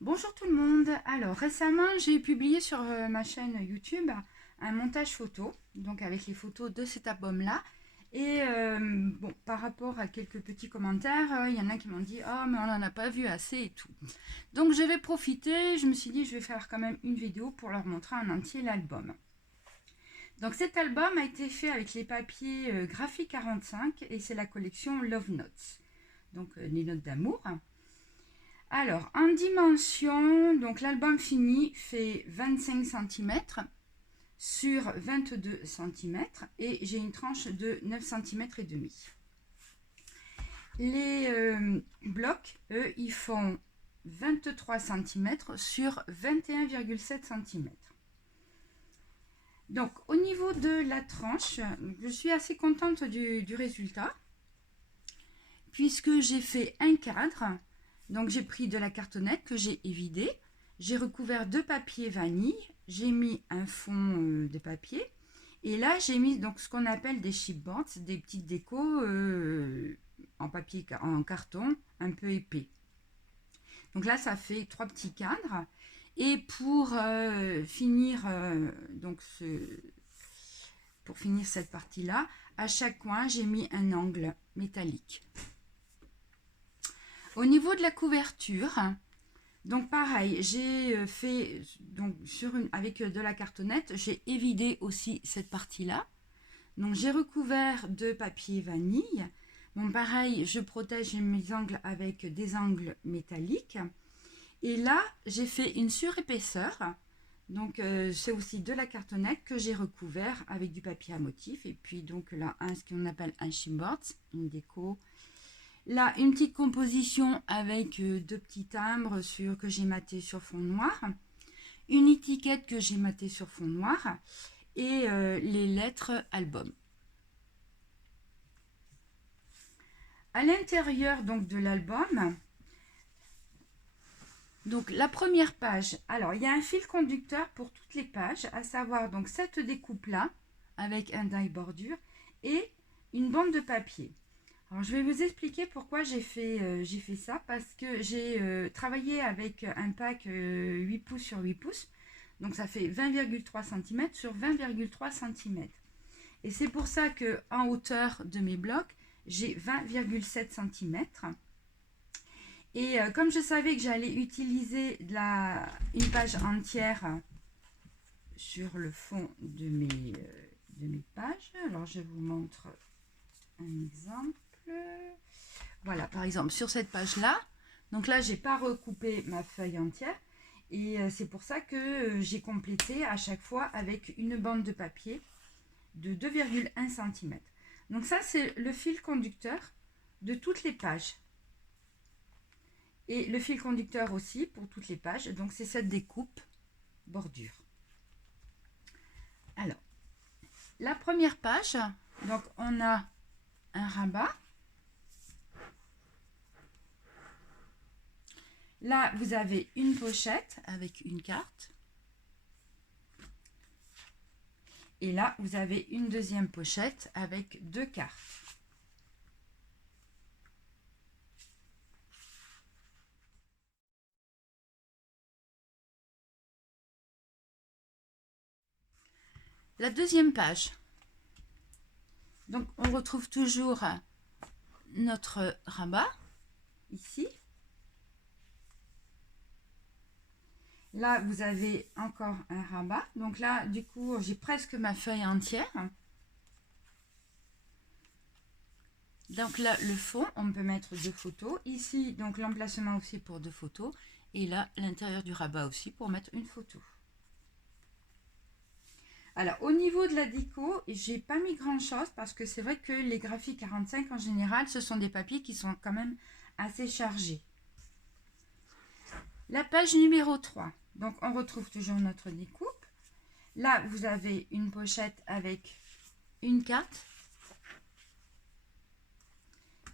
Bonjour tout le monde. Alors récemment j'ai publié sur ma chaîne YouTube un montage photo, donc avec les photos de cet album-là. Et bon, par rapport à quelques petits commentaires, il y en a qui m'ont dit «Oh mais on n'en a pas vu assez et tout». Donc je vais profiter, je me suis dit je vais faire quand même une vidéo pour leur montrer en entier l'album. Donc cet album a été fait avec les papiers Graphie 45 et c'est la collection Love Notes, donc les notes d'amour. Alors, en dimension, donc l'album fini fait 25 cm sur 22 cm et j'ai une tranche de 9 cm et demi. Les blocs, eux, ils font 23 cm sur 21,7 cm. Donc, au niveau de la tranche, je suis assez contente du résultat puisque j'ai fait un cadre. Donc j'ai pris de la cartonnette que j'ai évidée, j'ai recouvert de papier vanille, j'ai mis un fond de papier et là j'ai mis donc ce qu'on appelle des chipboards, des petites décos en papier, en carton un peu épais. Donc là ça fait 3 petits cadres et pour finir pour finir cette partie là, à chaque coin j'ai mis un angle métallique. Au niveau de la couverture, donc pareil, j'ai fait donc avec de la cartonnette, j'ai évidé aussi cette partie-là. Donc j'ai recouvert de papier vanille. Bon pareil, je protège mes angles avec des angles métalliques. Et là, j'ai fait une surépaisseur. Donc c'est aussi de la cartonnette que j'ai recouvert avec du papier à motif. Et puis donc là, ce qu'on appelle un chipboard, une déco. Là, une petite composition avec deux petits timbres que j'ai maté sur fond noir, une étiquette que j'ai matée sur fond noir et les lettres album. À l'intérieur donc de l'album, donc la première page, alors il y a un fil conducteur pour toutes les pages, à savoir donc cette découpe là avec un die bordure et une bande de papier. Alors, je vais vous expliquer pourquoi j'ai fait ça, parce que j'ai travaillé avec un pack 8 pouces sur 8 pouces, donc ça fait 20,3 cm sur 20,3 cm. Et c'est pour ça qu'en hauteur de mes blocs, j'ai 20,7 cm. Et comme je savais que j'allais utiliser une page entière sur le fond de mes pages, alors je vous montre un exemple. Voilà, par exemple, sur cette page-là, donc là, j'ai pas recoupé ma feuille entière. Et c'est pour ça que j'ai complété à chaque fois avec une bande de papier de 2,1 cm. Donc ça, c'est le fil conducteur de toutes les pages. Et le fil conducteur aussi pour toutes les pages. Donc c'est cette découpe bordure. Alors, la première page, donc on a un rabat. Là, vous avez une pochette avec une carte. Et là, vous avez une deuxième pochette avec deux cartes. La deuxième page. Donc, on retrouve toujours notre rabat, ici. Là, vous avez encore un rabat. Donc là, du coup, j'ai presque ma feuille entière. Donc là, le fond, on peut mettre deux photos. Ici, donc l'emplacement aussi pour deux photos. Et là, l'intérieur du rabat aussi pour mettre une photo. Alors, au niveau de la déco, j'ai pas mis grand chose parce que c'est vrai que les Graphie 45 en général, ce sont des papiers qui sont quand même assez chargés. La page numéro 3. Donc, on retrouve toujours notre découpe. Là, vous avez une pochette avec une carte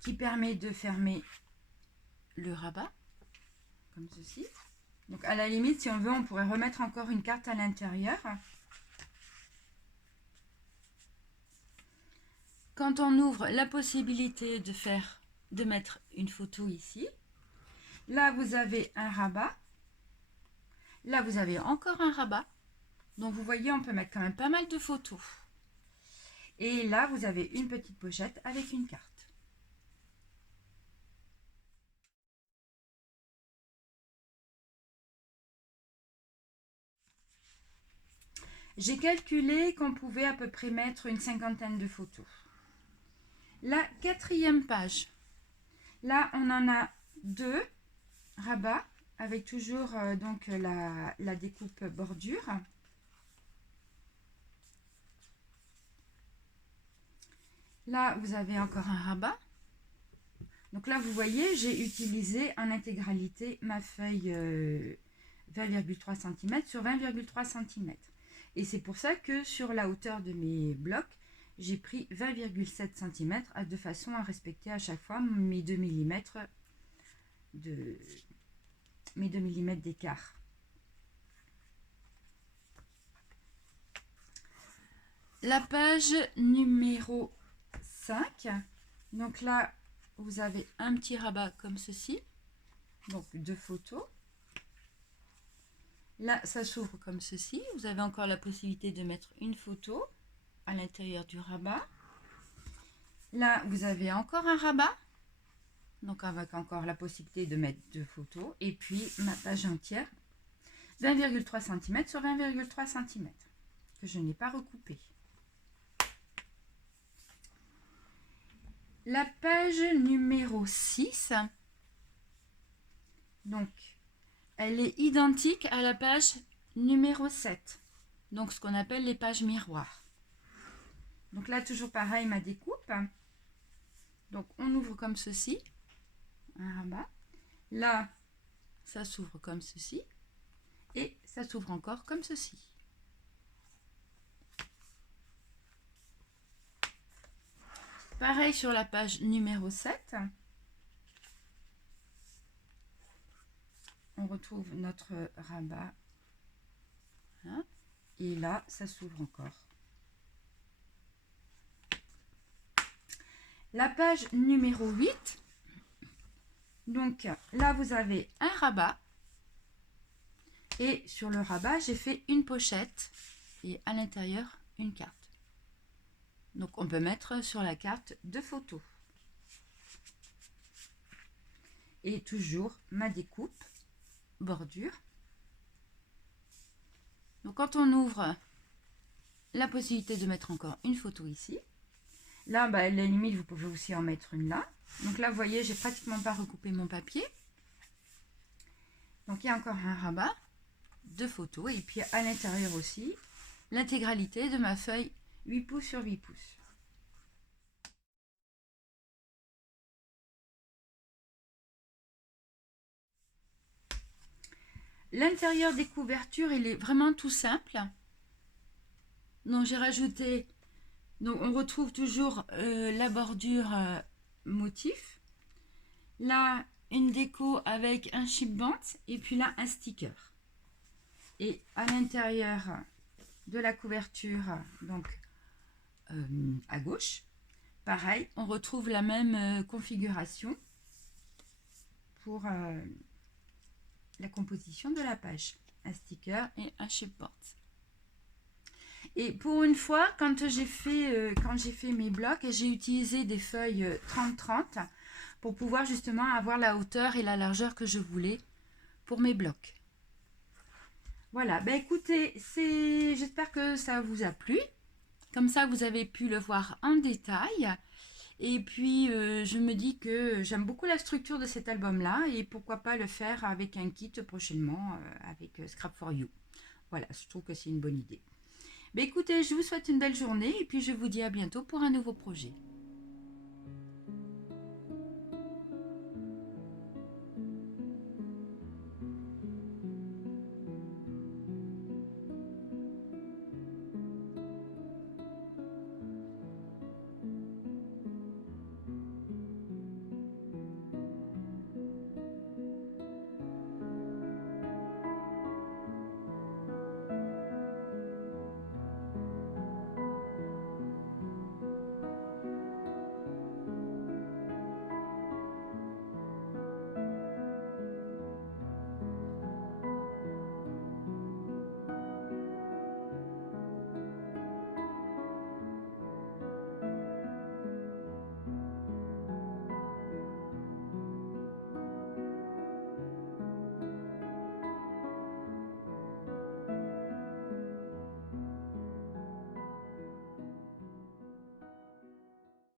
qui permet de fermer le rabat, comme ceci. Donc, à la limite, si on veut, on pourrait remettre encore une carte à l'intérieur. Quand on ouvre, la possibilité de mettre une photo ici. Là, vous avez un rabat Là, vous avez encore un rabat. Donc, vous voyez, on peut mettre quand même pas mal de photos. Et là, vous avez une petite pochette avec une carte. J'ai calculé qu'on pouvait à peu près mettre une cinquantaine de photos. La 4e page. Là, on en a 2 rabats avec toujours donc la découpe bordure. Là, vous avez encore un rabat. Donc là, vous voyez, j'ai utilisé en intégralité ma feuille 20,3 cm sur 20,3 cm. Et c'est pour ça que sur la hauteur de mes blocs, j'ai pris 20,7 cm de façon à respecter à chaque fois mes 2 mm d'écart. La page numéro 5. Donc là, vous avez un petit rabat comme ceci. Donc 2 photos. Là, ça s'ouvre comme ceci. Vous avez encore la possibilité de mettre une photo à l'intérieur du rabat. Là, vous avez encore un rabat. Donc avec encore la possibilité de mettre 2 photos. Et puis ma page entière, 20,3 cm sur 20,3 cm, que je n'ai pas recoupé. La page numéro 6, donc elle est identique à la page numéro 7, donc ce qu'on appelle les pages miroirs. Donc là, toujours pareil, ma découpe. Donc on ouvre comme ceci, un rabat. Là, ça s'ouvre comme ceci, et ça s'ouvre encore comme ceci. Pareil sur la page numéro 7. On retrouve notre rabat. Voilà. Et là, ça s'ouvre encore. La page numéro 8. Donc là, vous avez un rabat. Et sur le rabat, j'ai fait une pochette. Et à l'intérieur, une carte. Donc on peut mettre sur la carte 2 photos. Et toujours ma découpe bordure. Donc quand on ouvre, la possibilité de mettre encore une photo ici. Là, à la limite, vous pouvez aussi en mettre une là. Donc là, vous voyez, j'ai pratiquement pas recoupé mon papier. Donc il y a encore un rabat, 2 photos. Et puis à l'intérieur aussi, l'intégralité de ma feuille 8 pouces sur 8 pouces. L'intérieur des couvertures, il est vraiment tout simple. Donc j'ai rajouté, donc on retrouve toujours la bordure motif. Là, une déco avec un chipband et puis là, un sticker. Et à l'intérieur de la couverture, donc à gauche, pareil, on retrouve la même configuration pour la composition de la page. Un sticker et un chipboard. Et pour une fois, quand j'ai fait mes blocs, j'ai utilisé des feuilles 30-30 pour pouvoir justement avoir la hauteur et la largeur que je voulais pour mes blocs. Voilà, écoutez, j'espère que ça vous a plu. Comme ça, vous avez pu le voir en détail. Et puis, je me dis que j'aime beaucoup la structure de cet album-là. Et pourquoi pas le faire avec un kit prochainement avec Scrap for You. Voilà, je trouve que c'est une bonne idée. Écoutez, je vous souhaite une belle journée. Et puis, je vous dis à bientôt pour un nouveau projet.